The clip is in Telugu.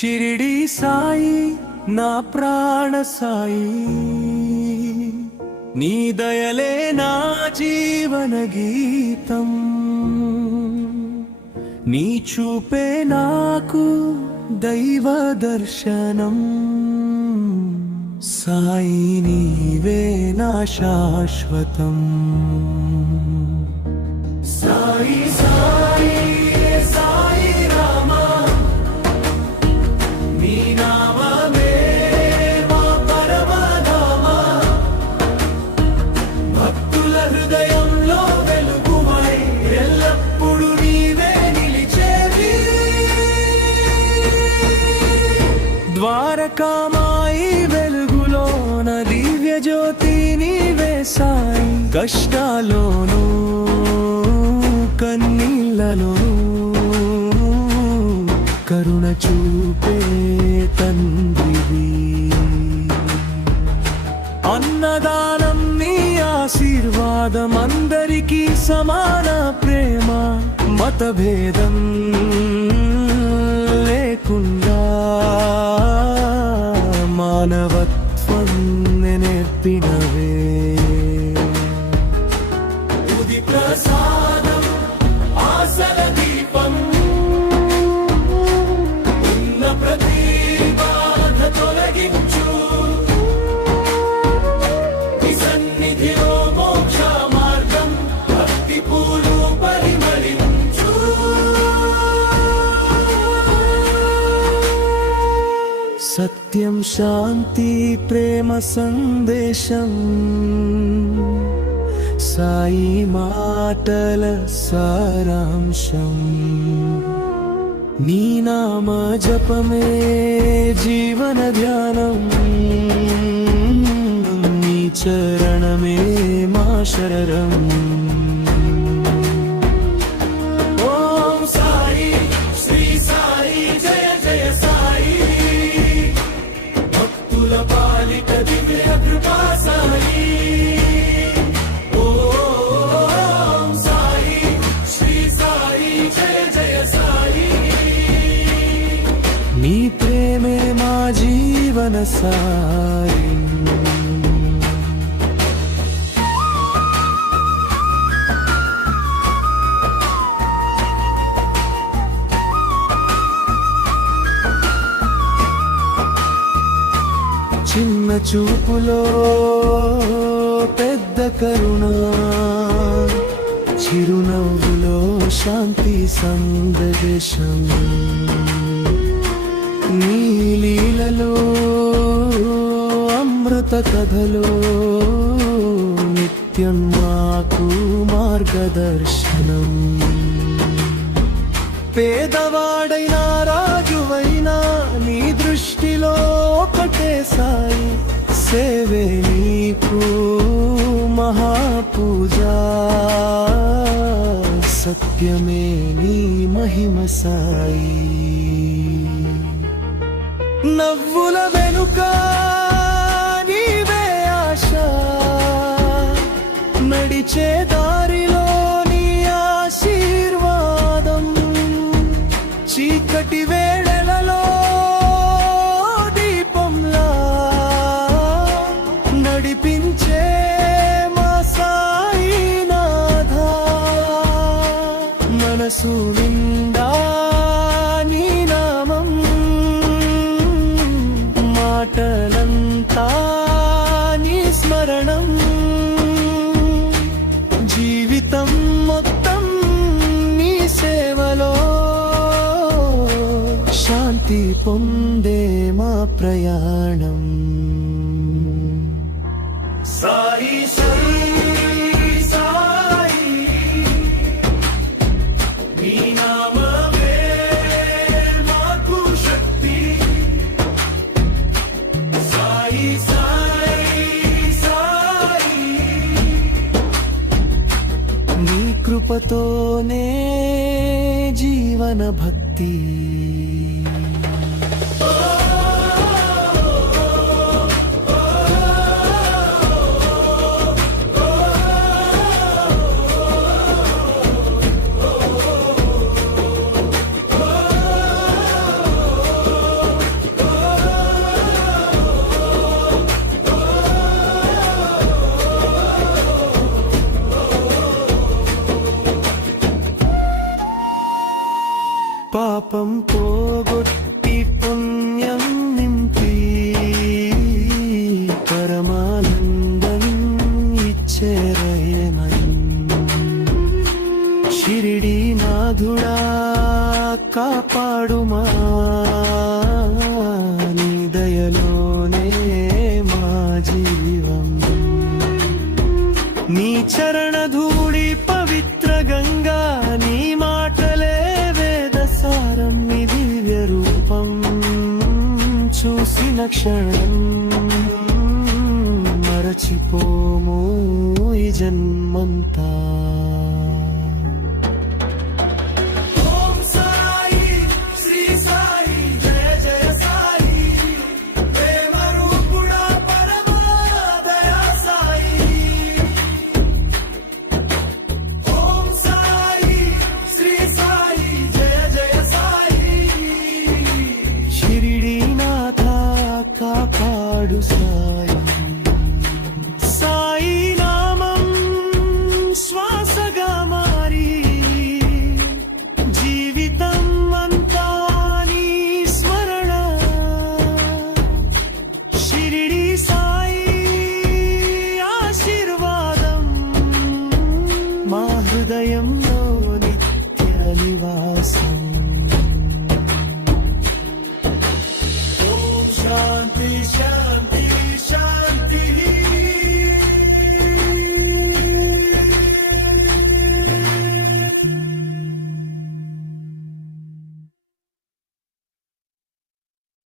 షిరిడి సాయి నా ప్రాణ సాయి, నీ దయలే నా జీవన గీతం, నీ చూపే నాకు దైవ దర్శనం, సాయి నీవే నా శాశ్వతం. సాయి సాయి సాయి రామ, నీ నామమే మా పరమధామ, భక్తుల హృదయంలో వెలుగుమై ఎల్లప్పుడు నీవే నిలిచేవి. ద్వారకామాయి వెలుగులోన దివ్య జ్యోతి నీవే సాయి, కష్టాల్లోనూ కన్నీళ్ళలో కరుణ చూపే తండ్రివి. అన్నదానం నీ ఆశీర్వాదం, అందరికీ సమాన ప్రేమ, మతభేదం లేకుండా మానవత్వం నేర్పినవే. ఉది ప్రసాదం ఆసల దీపం, ఉన్న ప్రతి బాధ తొలగించు, నీ సన్నిధిలో మోక్ష మార్గం, భక్తి పూలు పరిమళించు. సత్యం శాంతి ప్రేమ సందేశం, సాయి మాటల సారాంశం, నీ నామ జపమే జీవన ధ్యానం, నీ చరణమే మా శరణం. ఓం సాయి శ్రీ సాయి జయ జయ సాయి, భక్తుల పాలిట దివ్య కృపా సాయి. నీ ప్రేమే మా జీవన సాయి. చిన్న చూపులో పెద్ద కరుణ, చిరునవ్వులో శాంతి సందేశం, నీ లీలలో అమృత కథలో నిత్యం మాకు మార్గదర్శనం. పేదవాడైనా రాజువైనా నీ దృష్టిలో ఒకటే సాయి, సేవే నీకు మహాపూజ, సత్యమే నీ మహిమ సాయి. నవ్వుల వెనుక నీవే ఆశ, నడిచే దారిలో నీ ఆశీర్వాదం, చీకటి వేళలలో దీపంలా నడిపించే మా సాయినాథ, మనసు నిండా నీ నామం, మాటలంతా నీ స్మరణం, జీవితం మొత్తం నీ సేవలో, శాంతి పొందే మా ప్రయాణం. సాయి సాయి నీ నామమే మాకు శక్తి, సాయి సాయి సాయి నీ కృపతోనే జీవన భక్తి. పాపం పోగొట్టి పుణ్యం నింపి పరమానందం ఇచ్చేరయమని షిరిడి నాథుడా కాపాడుమా నీ దయలోనే మా జీవం నీ చరణ ధూళి పవిత్ర గంగా నీ మాటలే వేదసారం నీ దివ్య రూపం చూసిన క్షణం మరచిపోము ఈ జన్మంతా కాపాడు సాయి.